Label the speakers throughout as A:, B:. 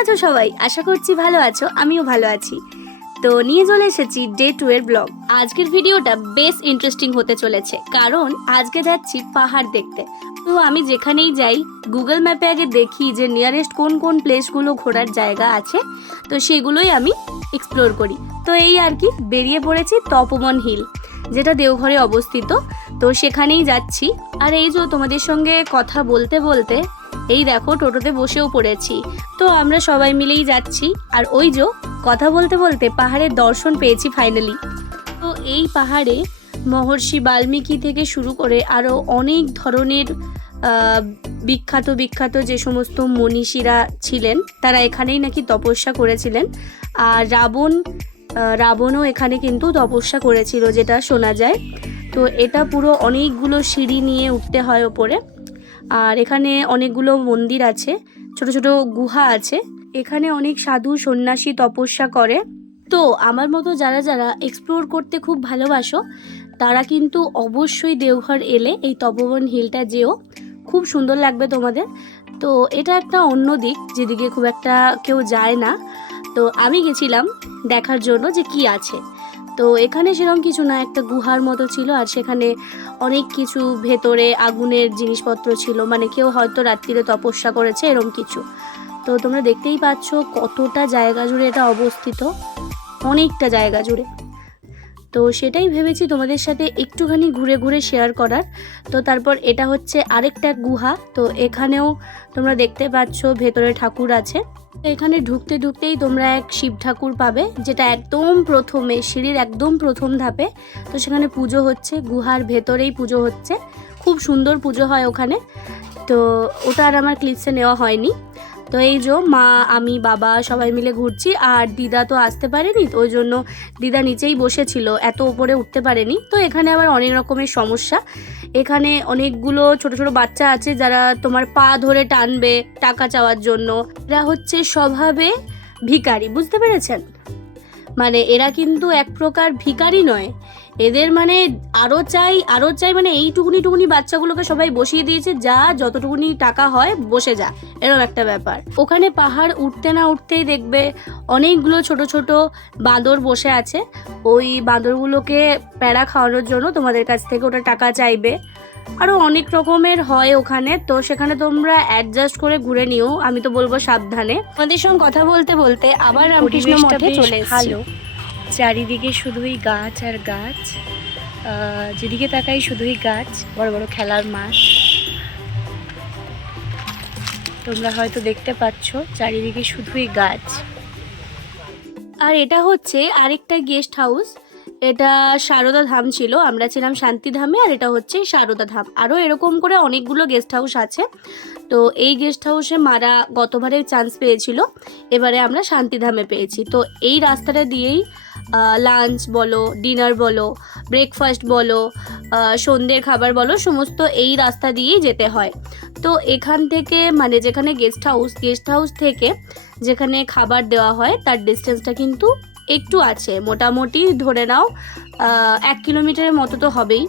A: আছো সবাই? আশা করছি ভালো আছো, আমিও ভালো আছি। তো নিয়ে চলে এসেছি ডে টু এর ব্লগ আজকের ভিডিওটা বেশ ইন্টারেস্টিং হতে চলেছে, কারণ আজকে যাচ্ছি পাহাড় দেখতে। তো আমি যেখানেই যাই গুগল ম্যাপে আগে দেখি যে নিয়ারেস্ট কোন কোন প্লেসগুলো ঘোরার জায়গা আছে, তো সেগুলোই আমি এক্সপ্লোর করি। তো এই আর কি, বেরিয়ে পড়েছি তপবন হিল যেটা দেওঘরে অবস্থিত। তো সেখানেই যাচ্ছি। আর এই যে তোমাদের সঙ্গে কথা বলতে বলতে এই দেখো, টোটোতে বসেও পড়েছি। তো আমরা সবাই মিলেই যাচ্ছি। আর ওই যে, কথা বলতে বলতে পাহাড়ের দর্শন পেয়েছি ফাইনালি তো এই পাহাড়ে মহর্ষি বাল্মীকি থেকে শুরু করে আরও অনেক ধরনের বিখ্যাত বিখ্যাত যে সমস্ত মনীষীরা ছিলেন, তারা এখানেই নাকি তপস্যা করেছিলেন। আর রাবণ রাবণও এখানে কিন্তু তপস্যা করেছিল, যেটা শোনা যায়। তো এটা পুরো অনেকগুলো সিঁড়ি নিয়ে উঠতে হয় ওপরে। আর এখানে অনেকগুলো মন্দির আছে, ছোট ছোট গুহা আছে। এখানে অনেক সাধু সন্ন্যাসী তপস্যা করে। তো আমার মতো যারা যারা এক্সপ্লোর করতে খুব ভালোবাসো, তারা কিন্তু অবশ্যই দেওঘর এলে এই তপবন হিলটা যেও। খুব সুন্দর লাগবে তোমাদের। তো এটা একটা অন্য দিক, যেদিকে খুব একটা কেউ যায় না। তো আমি গেছিলাম দেখার জন্য যে কি আছে। তো এখানে সেরকম কিছু না, একটা গুহার মতো ছিল আর সেখানে অনেক কিছু ভেতরে আগুনের জিনিসপত্র ছিল। মানে কেউ হয়তো রাত্রিরে তপস্যা করেছে, এরম কিছু। তো তোমরা দেখতেই পাচ্ছ কতটা জায়গা জুড়ে এটা অবস্থিত। অনেকটা জায়গা জুড়ে। তো সেটাই ভেবেছি তোমাদের সাথে একটুখানি ঘুরে ঘুরে শেয়ার করার। তো তারপর এটা হচ্ছে আরেকটা গুহা, তো এখানেও তোমরা দেখতে পাচ্ছ ভেতরে ঠাকুর আছে। এখানে ঢুকতে ঢুকতেই তোমরা এক শিব ঠাকুর পাবে, যেটা একদম প্রথমে, সিঁড়ির একদম প্রথম ধাপে। তো সেখানে পুজো হচ্ছে, গুহার ভেতরেই পুজো হচ্ছে। খুব সুন্দর পুজো হয় ওখানে। তো ওটা আর আমার ক্লিপসে নেওয়া হয়নি। তো এই যে মা, আমি, বাবা সবাই মিলে ঘুরছি আর দিদা তো আসতে পারেনি, তো ওই জন্য দিদা নিচেই বসেছিল, এত উপরে উঠতে পারেনি। তো এখানে আবার অনেক রকমের সমস্যা। এখানে অনেকগুলো ছোট ছোট বাচ্চা আছে যারা তোমার পা ধরে টানবে টাকা চাওয়ার জন্য। এরা হচ্ছে স্বভাবে ভিকারি বুঝতে পেরেছেন? মানে এরা কিন্তু এক প্রকার ভিখারি নয়। এদের মানে আরও চাই আরও চাই মানে এইটুকুনি টুকুনি বাচ্চাগুলোকে সবাই বসিয়ে দিয়েছে, যা যতটুকুনি টাকা হয় বসে যা এরকম একটা ব্যাপার। ওখানে পাহাড় উঠতে না উঠতেই দেখবে অনেকগুলো ছোট ছোট বাঁদর বসে আছে। ওই বাঁদরগুলোকে প্যাড়া খাওয়ানোর জন্য তোমাদের কাছ থেকে ওটা টাকা চাইবে। আরও অনেক রকমের হয় ওখানে তো সেখানে তোমরা অ্যাডজাস্ট করে ঘুরে নিও আমি তো বলব সাবধানে। আমাদের সঙ্গে কথা বলতে বলতে আবার রামকৃষ্ণ মঠে চলে ভালো। চারিদিকে শুধুই গাছ আর গাছ যেদিকে তাকাই শুধুই গাছ বড় বড় খেলার মাঠ। তোমরা হয়তো দেখতে পাচ্ছ চারিদিকে শুধুই গাছ। আর এটা হচ্ছে আরেকটা গেস্ট হাউস এটা সারদা ধাম ছিল, আমরা ছিলাম শান্তিধামে আর এটা হচ্ছে সারদা ধাম। আরও এরকম করে অনেকগুলো গেস্ট হাউস আছে। তো এই গেস্ট হাউসে মারা গতবারে চান্স পেয়েছিল, এবারে আমরা শান্তিধামে পেয়েছি। তো এই রাস্তাটা দিয়েই লাঞ্চ বলো ডিনার বলো ব্রেকফাস্ট বলো সন্ধ্যের খাবার বলো, সমস্ত এই রাস্তা দিয়েই যেতে হয়। তো এখান থেকে মানে যেখানে গেস্ট হাউস গেস্ট হাউস থেকে যেখানে খাবার দেওয়া হয়, তার ডিস্টেন্সটা কিন্তু একটু আছে, মোটামুটি ধরে নাও এক কিলোমিটারের মতো তো হবেই।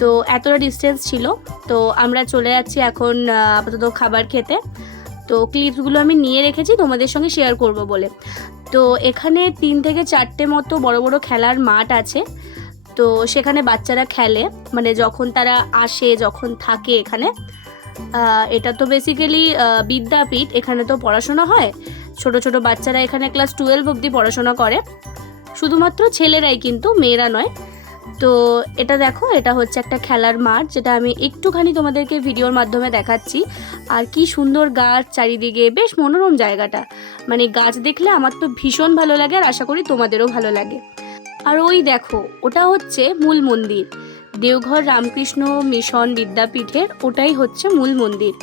A: তো এতটা ডিস্টেন্স ছিল। তো আমরা চলে যাচ্ছি এখন আপাতত খাবার খেতে। তো ক্লিপসগুলো আমি নিয়ে রেখেছি, তোমাদের সঙ্গে শেয়ার করব বলে। তো এখানে তিন থেকে চারটে মতো বড় বড় খেলার মাঠ আছে। তো সেখানে বাচ্চারা খেলে। মানে যখন তারা আসে, যখন থাকে এখানে এটা তো বেসিক্যালি বিদ্যাপীঠ। এখানে তো পড়াশোনা হয়। ছোট ছোট বাচ্চারা এখানে ক্লাস টুয়েলভ অবধি পড়াশোনা করে। শুধুমাত্র ছেলেরাই কিন্তু, মেয়েরা নয়। তো এটা দেখো, এটা হচ্ছে একটা খেলার মাঠ, যেটা আমি একটুখানি তোমাদেরকে ভিডিওর মাধ্যমে দেখাচ্ছি। আর কি সুন্দর গাছ চারিদিকে, বেশ মনোরম জায়গাটা। মানে গাছ দেখলে আমার তো ভীষণ ভালো লাগে, আর আশা করি তোমাদেরও ভালো লাগে। আর ওই দেখো, ওটা হচ্ছে মূল মন্দির। দেওঘর রামকৃষ্ণ মিশন বিদ্যাপীঠের, ওটাই হচ্ছে মূল মন্দির।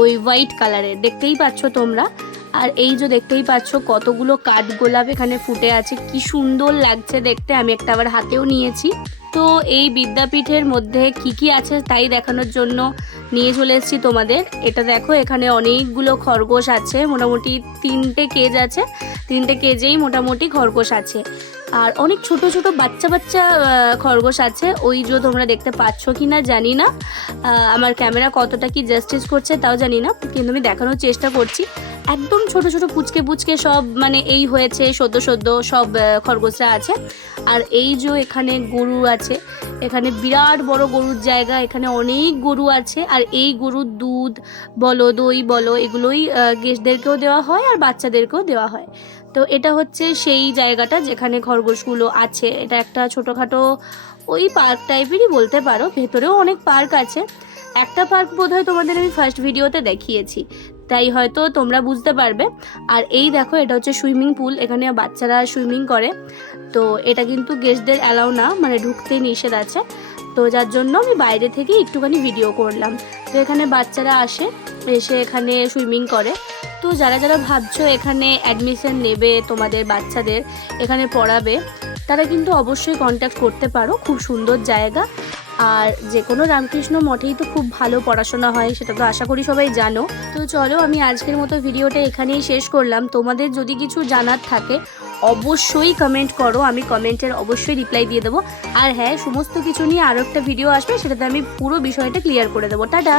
A: ওই হোয়াইট কালারের দেখতেই পাচ্ছ তোমরা। আর এই যে দেখতেই পাচ্ছ কতগুলো কাঠ গোলাপ এখানে ফুটে আছে, কি সুন্দর লাগছে দেখতে, আমি একটা আবার হাতেও নিয়েছি। তো এই বিদ্যাপীঠের মধ্যে কি কি আছে তাই দেখানোর জন্য নিয়ে চলে এসেছি তোমাদের। এটা দেখো, এখানে অনেকগুলো খরগোশ আছে, মোটামুটি তিনটে কেজ আছে, তিনটে কেজেই মোটামুটি খরগোশ আছে। আর অনেক ছোট ছোট বাচ্চা বাচ্চা খরগোশ আছে। ওই যে তোমরা দেখতে পাচ্ছ কি না জানি না। আমার ক্যামেরা কতটা কি জাস্টিস করছে তাও জানি না, কিন্তু আমি দেখানোর চেষ্টা করছি। একদম ছোট ছোট পুচকে পুচকে সব মানে এই হয়েছে, সদ্য সদ্য সব খরগোশরা আছে। আর এই যে এখানে গরু আছে, এখানে বিরাট বড় গরুর জায়গা, এখানে অনেক গরু আছে। আর এই গরুর দুধ বলো, দই বলো, এগুলোই গেস্টদেরকেও দেওয়া হয় আর বাচ্চাদেরকেও দেওয়া হয়। তো এটা হচ্ছে সেই জায়গাটা যেখানে খরগোশগুলো আছে। এটা একটা ছোটোখাটো ওই পার্ক টাইপেরই বলতে পারো, ভেতরেও অনেক পার্ক আছে। একটা পার্ক বোধহয় তোমাদের আমি ফার্স্ট ভিডিওতে দেখিয়েছি, তাই হয়তো তোমরা বুঝতে পারবে। আর এই দেখো, এটা হচ্ছে সুইমিং পুল এখানে বাচ্চারা সুইমিং করে। তো এটা কিন্তু গেস্টদের অ্যালাউ না মানে ঢুকতে নিষেধ আছে। তো যার জন্য আমি বাইরে থেকে একটুখানি ভিডিও করলাম। তো এখানে বাচ্চারা আসে, এসে এখানে সুইমিং করে। তো যারা যারা ভাবছ এখানে অ্যাডমিশন নেবে তোমাদের বাচ্চাদের এখানে পড়াবে, তারা কিন্তু অবশ্যই কন্ট্যাক্ট করতে পারো, খুব সুন্দর জায়গা। আর যে কোনো রামকৃষ্ণ মঠেই তো খুব ভালো পড়াশোনা হয়, সেটা তো আশা করি সবাই জানো। তো চলো আমি আজকের মতো ভিডিওটা এখানেই শেষ করলাম। তোমাদের যদি কিছু জানার থাকে, অবশ্যই কমেন্ট করো, আমি কমেন্টের অবশ্যই রিপ্লাই দিয়ে দেবো। আর হ্যাঁ সমস্ত কিছু নিয়ে আরও একটা ভিডিও আসবে, সেটাতে আমি পুরো বিষয়টা ক্লিয়ার করে দেবো। টাটা!